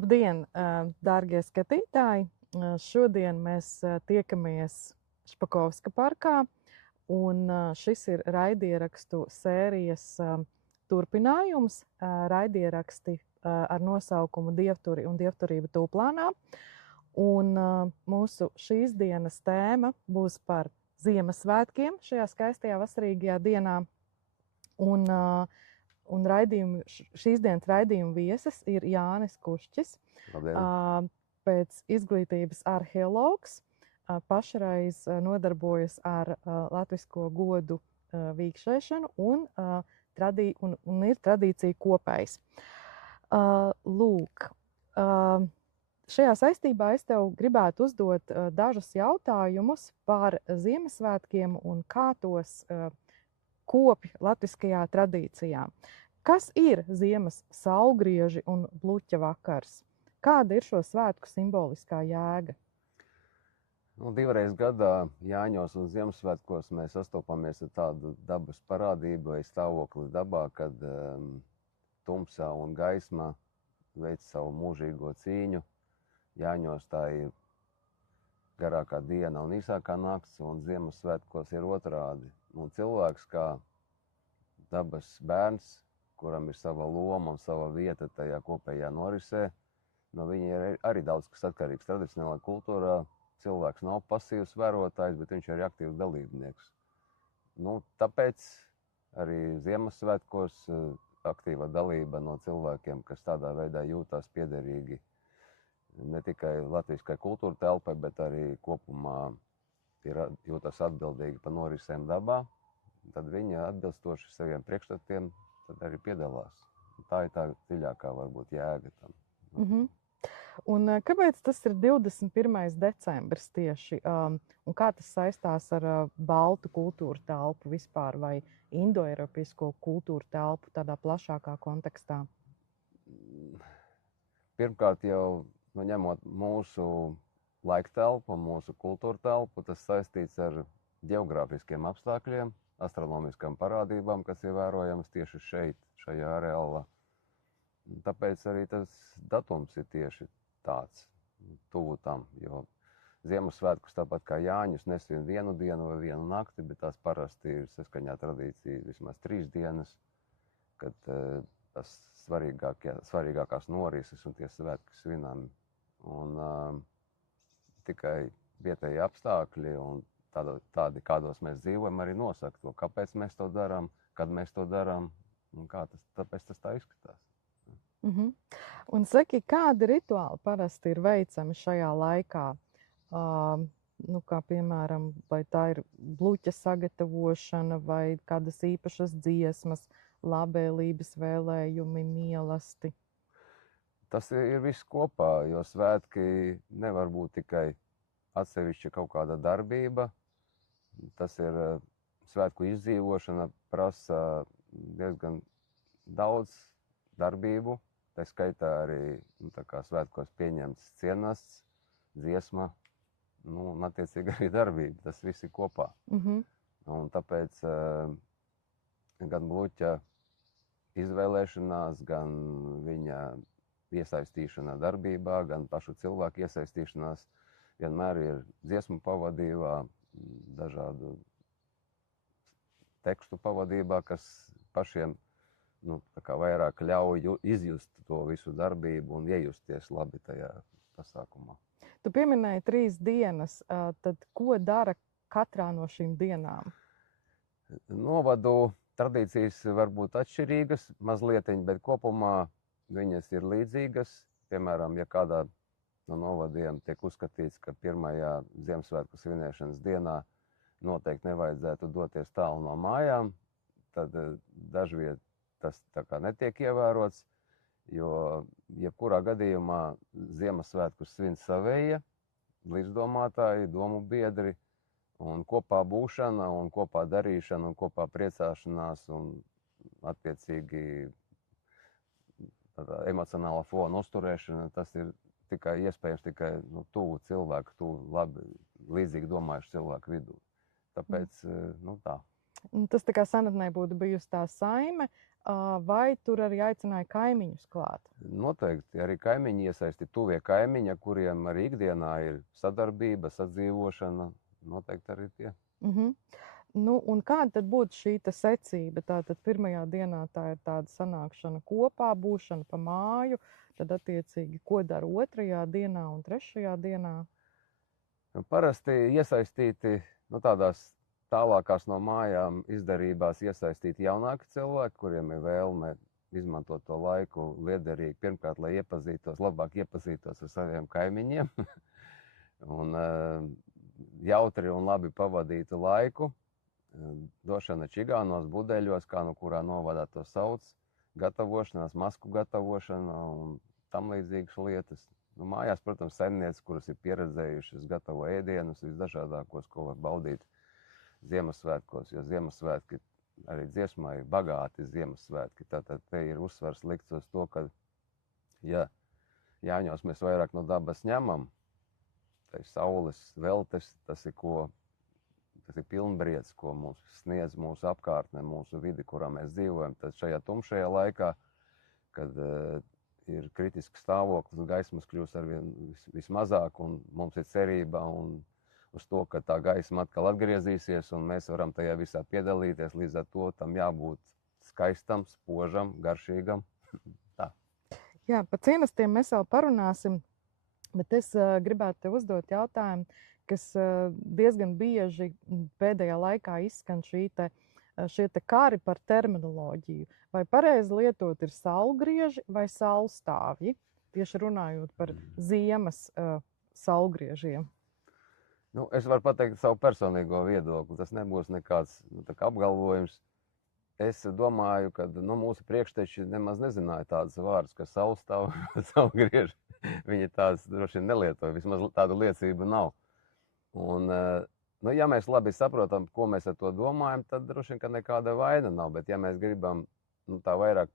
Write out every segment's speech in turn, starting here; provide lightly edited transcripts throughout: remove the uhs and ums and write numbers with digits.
Labdien, dārgie skatītāji! Šodien mēs tiekamies Špakovska parkā, un šis ir raidierakstu sērijas turpinājums, raidieraksti ar nosaukumu Dievturi un dievturība tūplānā. Un mūsu šīs dienas tēma būs par Ziemassvētkiem šajā skaistajā vasarīgajā dienā. Un šīs dienas raidījuma viesis ir Jānis Kušķis, pēc izglītības arheologs, pašreiz nodarbojas ar latvisko godu vīkšēšanu un ir tradīcija kopējs. Lūk, šajā saistībā es tev gribētu uzdot dažus jautājumus par Ziemassvētkiem un kā tos kopj latviskajā tradīcijā. Kas ir ziemas saulgrieži un bluķa vakars? Kāda ir šo svētku simboliskā jēga? Divreiz gadā Jāņos un Ziemassvētkos mēs sastopamies ar tādu dabas parādību vai stāvokli dabā, kad tumsa un gaisma veic savu mūžīgo cīņu. Jāņos tā ir garākā diena un īsākā nakts, un Ziemassvētkos ir otrādi. Un cilvēks kā dabas bērns, kuram ir sava loma un sava vieta tajā kopējā norisē, no viņa ir arī daudz kas atkarīgs tradicionālā kultūrā. Cilvēks nav pasīvs vērotājs, bet viņš ir aktīvs dalībnieks. Tāpēc arī Ziemassvētkos aktīva dalība no cilvēkiem, kas tādā veidā jūtās piederīgi ne tikai latviskai kultūra telpai, bet arī kopumā jūtas atbildīgi par norisēm dabā, tad viņi atbilstoši saviem priekšstatiem tad arī piedalās. Tā ir tā dziļākā varbūt jēga tam. Un kāpēc tas ir 21. decembris tieši? Un kā tas saistās ar baltu kultūru telpu vispār vai indoeiropisko kultūru telpu tādā plašākā kontekstā? Pirmkārt jau ņemot mūsu laika telpu, mūsu kultūra telpu, tas saistīts ar ģeogrāfiskiem apstākļiem, astronomiskām parādībām, kas ir vērojamas tieši šeit, šajā areālā. Tāpēc arī tas datums ir tieši tāds, tuvu tam, jo Ziemassvētkus tāpat kā Jāņus nesvin vienu dienu vai vienu nakti, bet tās parasti ir saskaņā tradīcija vismaz 3 dienas, kad tas svarīgākās norises un tie svētki svinami. Un tikai vietēji apstākļi un tādi, kādos mēs dzīvojam, arī nosaka to, kāpēc mēs to darām, kad mēs to darām un tāpēc tas tā izskatās. Un saki, kādi rituāli parasti ir veicami šajā laikā? Kā piemēram, vai tā ir bluķa sagatavošana vai kādas īpašas dziesmas, labēlības vēlējumi, mīlesti? Tas ir viss kopā, jo svētki nevar būt tikai atsevišķa kaut kāda darbība. Tas ir svētku izdzīvošana, prasa diezgan daudz darbību. Tā skaitā arī svētkos pieņemts cienasts, dziesma, un attiecīgi arī darbība. Tas viss ir kopā. Un tāpēc gan bluķa izvēlēšanās, gan viņa iesaistīšanā darbībā, gan pašu cilvēku iesaistīšanās vienmēr ir dziesmu pavadībā, dažādu tekstu pavadībā, kas pašiem vairāk ļauj izjust to visu darbību un iejusties labi tajā pasākumā. Tu pieminēji 3 dienas, tad ko dara katrā no šīm dienām? Novadu tradīcijas var būt atšķirīgas mazlietiņ, bet kopumā viņas ir līdzīgas. Piemēram, ja kādā no novadiem tiek uzskatīts, ka pirmajā Ziemassvētku svinēšanas dienā noteikti nevajadzētu doties tālu no mājām, tad dažviet tas netiek ievērots, jo jebkurā gadījumā Ziemassvētkus svin savējie, līdzdomātāji, domu biedri, un kopā būšana, un kopā darīšana, un kopā priecāšanās, un attiecīgi emocionāla fona uzturēšana, tas ir iespējams tikai tuvu cilvēku, tuvu labi līdzīgi domājuši cilvēku vidū. Tāpēc, tā. Tas tā kā senatnē būtu bijusi tā saime, vai tur arī aicināja kaimiņus klāt? Noteikti arī kaimiņi iesaisti, tuvie kaimiņi, ar kuriem arī ikdienā ir sadarbība, sadzīvošana, noteikti arī tie. Nu, un kāda tad būtu šī secība? Tātad pirmajā dienā tā ir tāda sanākšana kopā, būšana pa māju, tad attiecīgi, ko dara otrajā dienā un trešajā dienā? Parasti iesaistīti, tādās tālākās no mājām izdarībās iesaistīti jaunāki cilvēki, kuriem ir vēlme izmantot to laiku liederīgi, pirmkārt, lai labāk iepazītos ar saviem kaimiņiem un jautri un labi pavadītu laiku. Došana čigānos, budeļos, kā no kurā novadā to sauc, gatavošanās, masku gatavošana un tam līdzīgas lietas. Mājās, protams, saimnieces, kuras ir pieredzējušas, gatavo ēdienus visdažādākos, ko var baudīt Ziemassvētkos, jo Ziemassvētki arī dziesmā ir bagāti Ziemassvētki. Tātad te ir uzsvars likts uz to, ka, ja Jāņos mēs vairāk no dabas ņemam, tai saules veltes, tas ir pilnbriedis, ko mums sniedz mūsu apkārtne, mūsu vidi, kurā mēs dzīvojam. Tad šajā tumšajā laikā, kad ir kritisks stāvoklis, gaismas kļūst arvien vismazāk, un mums ir cerība uz to, ka tā gaisma atkal atgriezīsies, un mēs varam tajā visā piedalīties. Līdz ar to tam jābūt skaistam, spožam, garšīgam. Tā. Jā, par cienestiem mēs vēl parunāsim, bet es gribētu tev uzdot jautājumu, kas diezgan bieži pēdējā laikā izskan šie kari par terminoloģiju. Vai pareizi lietot ir saulgrieži vai saulstāvji? Tieši runājot par ziemas saulgriežiem. Es varu pateikt savu personīgo viedokli. Tas nebūs nekāds apgalvojums. Es domāju, ka mūsu priekšteči nemaz nezināja tādas vārdas, kā saulstāvji, saulgrieži. Viņi tādas droši vien nelietoja, vismaz tādu liecību nav. Un, ja mēs labi saprotam, ko mēs ar to domājam, tad droši vien, ka nekāda vaina nav. Bet ja mēs gribam tā vairāk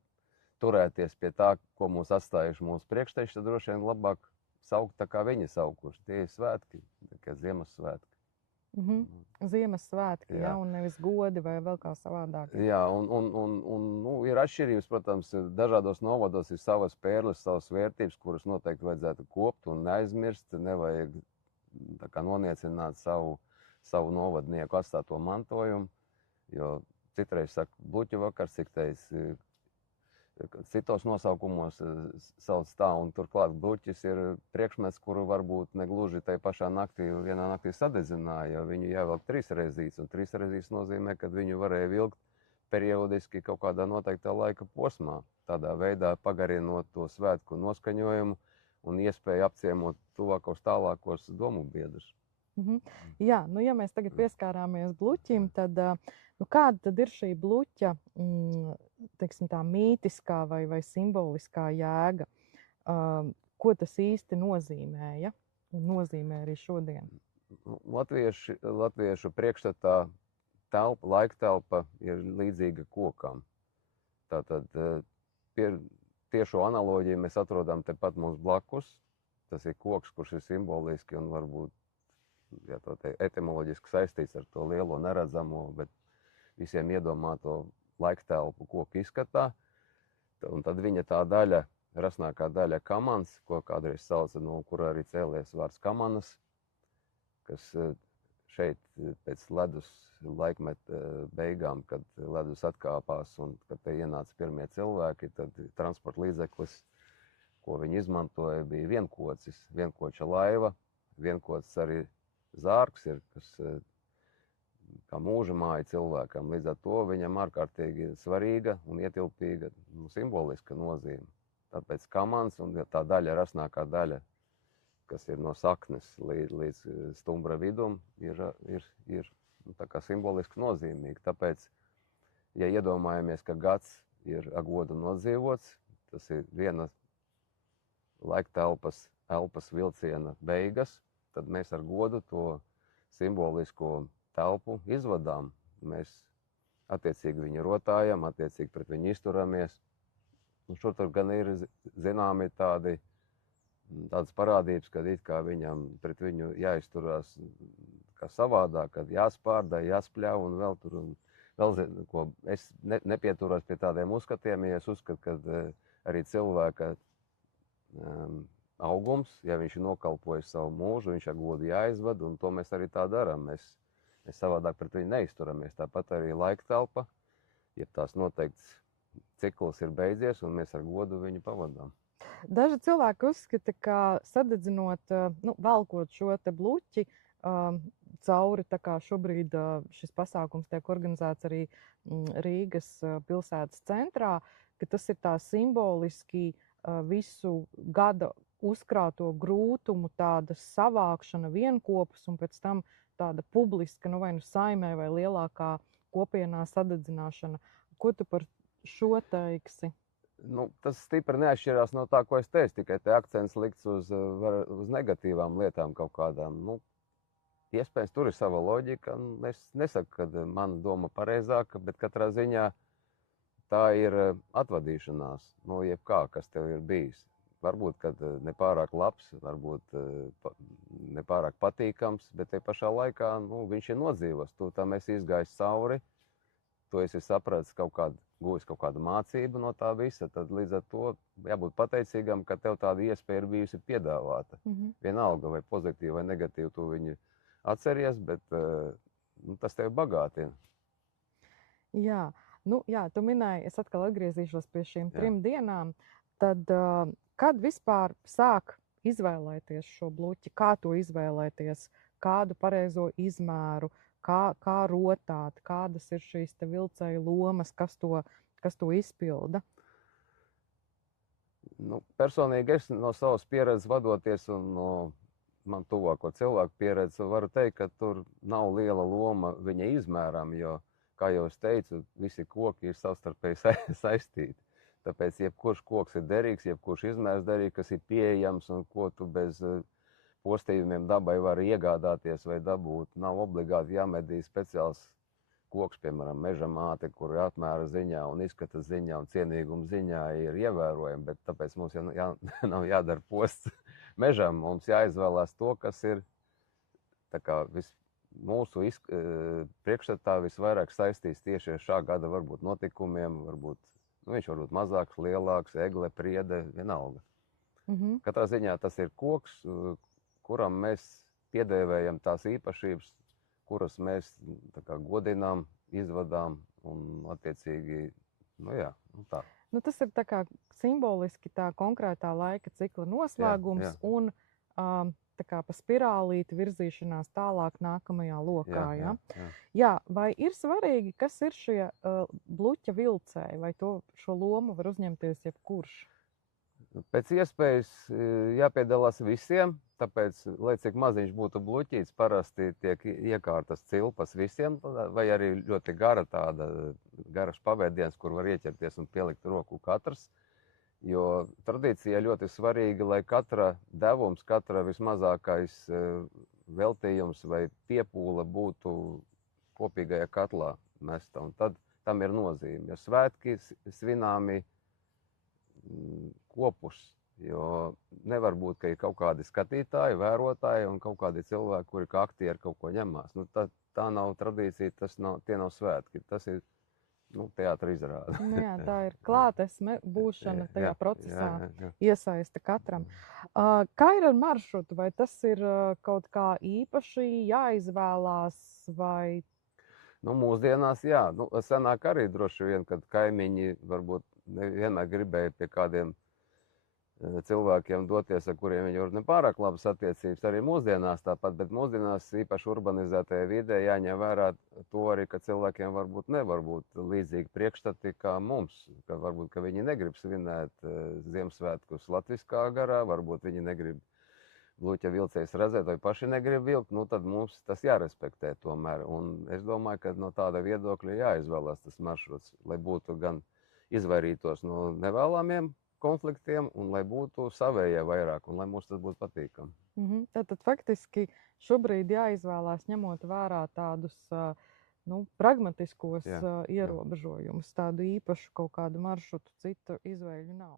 turēties pie tā, ko mūs atstājuši mūsu priekšteči, tad droši vien labāk saukt tā, kā viņi saukuši. Tie ir svētki, tikai Ziemassvētki. Ziemassvētki, jā, un nevis godi vai vēl kā savādāk. Jā, un ir atšķirības, protams, dažādos novados ir savas pērles, savas vērtības, kuras noteikti vajadzētu kopt un neaizmirst. Nevajag tā kā noniecināt savu novadnieku atstāto mantojumu, jo citreiz saka bluķu vakars, citreiz citos nosaukumos sauc tā, un turklāt bluķis ir priekšmets, kuru varbūt negluži tai pašā naktī, vienā naktī sadedzināja, jo viņu jāvelk trīsreizīts, un trīsreizīts nozīmē, ka viņu varēja vilkt periodiski kaut kādā noteiktā laika posmā, tādā veidā pagarinot to svētku noskaņojumu un iespēju apciemot tuvākos tālākos domu biedrus. Jā, ja mēs tagad pieskārāmies bluķim, tad kāda tad ir šī bluķa, teiksim tā, mītiskā vai simboliskā jēga? Ko tas īsti nozīmēja un nozīmē arī šodien? Latviešu priekšstatā laiktelpa ir līdzīga kokam. Tātad tiešo analoģiju mēs atrodam tepat mums blakus. Tas ir koks, kurš ir simboliski un varbūt etimoloģiski saistīts ar to lielo neredzamo, bet visiem iedomāto laiktelpu koku izskatā. Un tad viņa tā daļa, rasnākā daļa kamans, ko kādreiz sauca, no kura arī cēlies vārds kamanas, kas šeit pēc ledus laikmeta beigām, kad ledus atkāpās un kad te ienāca pirmie cilvēki, tad transporta līdzeklis, ko viņi izmantoja, bija vienkocis, vienkoča laiva. Vienkocis arī zārks ir, kas kā mūža māja cilvēkam. Līdz ar to viņam ārkārtīgi svarīga un ietilpīga simboliska nozīme. Tāpēc kamans un tā daļa, rasnākā daļa, kas ir no saknes līdz stumbra vidum, ir tā kā simboliski nozīmīga. Tāpēc, ja iedomājamies, ka gads ir agodu nodzīvots, tas ir viena laiktelpas elpas vilciena beigas, tad mēs ar godu to simbolisko telpu izvadām. Mēs attiecīgi viņu rotājam, attiecīgi pret viņu izturamies. Un šur tur gan ir zināmi tādas parādības, kad it kā viņam pret viņu jāizturās kā savādāk, kad jāspārdā, jāspļauj un vēl tur. ko es nepieturos pie tādiem uzskatiem, ja es uzskatu, ka arī cilvēka augums, ja viņš ir nokalpojis savu mūžu, viņš ar godu jāizved, un to mēs arī tā darām. Mēs savādāk pret viņu neizturamies. Tāpat arī laika telpa, ja tās noteikts cikls ir beidzies, un mēs ar godu viņu pavadām. Daži cilvēki uzskata, ka sadedzinot, valkot šo te bluķi cauri, tā kā šobrīd šis pasākums tiek organizēts arī Rīgas pilsētas centrā, ka tas ir tā simboliski visu gada uzkrāto grūtumu tāda savākšana vienkopus un pēc tam tāda publiska, vai nu saimē vai lielākā kopienā sadedzināšana. Ko tu par šo teiksi? Tas stipri neatšķirās no tā, ko es teicu, tikai te akcents likts uz negatīvām lietām kaut kādām. Iespējams, tur ir sava loģika. Es nesaku, ka mana doma pareizāka, bet katrā ziņā tā ir atvadīšanās no jebkā, kas tev ir bijis. Varbūt, kad nepārāk labs, varbūt nepārāk patīkams, bet te pašā laikā viņš ir nodzīvos. Tu tam esi izgājis cauri, tu esi sapratis gūjis kaut kādu mācību no tā visa, tad līdz ar to jābūt pateicīgam, ka tev tāda iespēja ir bijusi piedāvāta. Vienalga, vai pozitīvi vai negatīvi tu viņu atceries, bet tas tevi bagātina. Jā, tu minēji, es atkal atgriezīšos pie šīm 3 dienām, tad kad vispār sāk izvēlēties šo bluķi, kā to izvēlēties, kādu pareizo izmēru, kā rotāt, kādas ir šīs te vilcēju lomas, kas to izpilda? Personīgi es no savas pieredzes vadoties un no man tuvāko cilvēku pieredzi varu teikt, ka tur nav liela loma viņa izmēram, jo, kā jau es teicu, visi koki ir savstarpēji saistīti. Tāpēc jebkurš koks ir derīgs, jebkurš izmērs derīgs, kas ir pieejams un ko tu bez postījumiem dabai var iegādāties vai dabūt. Nav obligāti jāmedī speciāls koks, piemēram, meža māte, kur atmēra ziņā un izskata ziņā un cienīguma ziņā ir ievērojami, bet tāpēc mums nav jādara posts mežam. Mums jāizvēlās to, kas ir mūsu priekšstatā visvairāk saistīts tieši ar šā gada varbūt notikumiem, viņš varbūt mazāks, lielāks, egle, priede, vienalga. Katrā ziņā tas ir koks, kuram mēs piedēvējam tās īpašības, kuras mēs godinām, izvadām un attiecīgi, tā. Tas ir tā kā simboliski tā konkrētā laika cikla noslēgums un tā kā pa spirālīti virzīšanās tālāk nākamajā lokā. Jā, vai ir svarīgi, kas ir šie bluķa vilcēji, vai šo lomu var uzņemties jebkurš? Pēc iespējas jāpiedalās visiem, tāpēc, lai cik maziņš būtu bluķīts, parasti tiek iekārtas cilpas visiem, vai arī ļoti garas pavēdienas, kur var ieķerties un pielikt roku katrs. Jo tradīcijā ļoti svarīgi, lai katra devums, katra vismazākais veltījums vai piepūle būtu kopīgajā katlā mesta. Un tad tam ir nozīme. Jo svētki svināmi kopus, jo nevar būt, ka ir kaut kādi skatītāji, vērotāji un kaut kādi cilvēki, kuri kā aktieri kaut ko ņemās. Tā nav tradīcija, tie nav svētki. Tas ir teātra izrāde. Tā ir klātesme, būšana tajā procesā, iesaiste katram. Kā ir ar maršrutu? Vai tas ir kaut kā īpaši jāizvēlās vai? Mūsdienās jā. Senāk arī droši vien, kad kaimiņi varbūt nevienmēr gribēja pie kādiem cilvēkiem doties, ar kuriem viņi var nepārāk labas attiecības, arī mūsdienās tāpat, bet mūsdienās īpaši urbanizētajā vidē jāņem vērā to arī, ka cilvēkiem varbūt nevar būt līdzīgi priekšstati kā mums, ka varbūt, ka viņi negrib svinēt Ziemassvētkus latviskā garā, varbūt viņi negrib bluķa vilcējs redzēt vai paši negrib vilkt, tad mums tas jārespektē tomēr. Un es domāju, ka no tāda viedokļa jāizvēlās tas maršruts, lai būtu gan izvairītos no nevēlamiem konfliktiem un lai būtu savējie vairāk un lai mums tas būtu patīkami. Tātad faktiski šobrīd jāizvēlās ņemot vērā tādus pragmatiskos ierobežojumus, tādu īpašu kaut kādu maršrutu, citu izvēļu nav.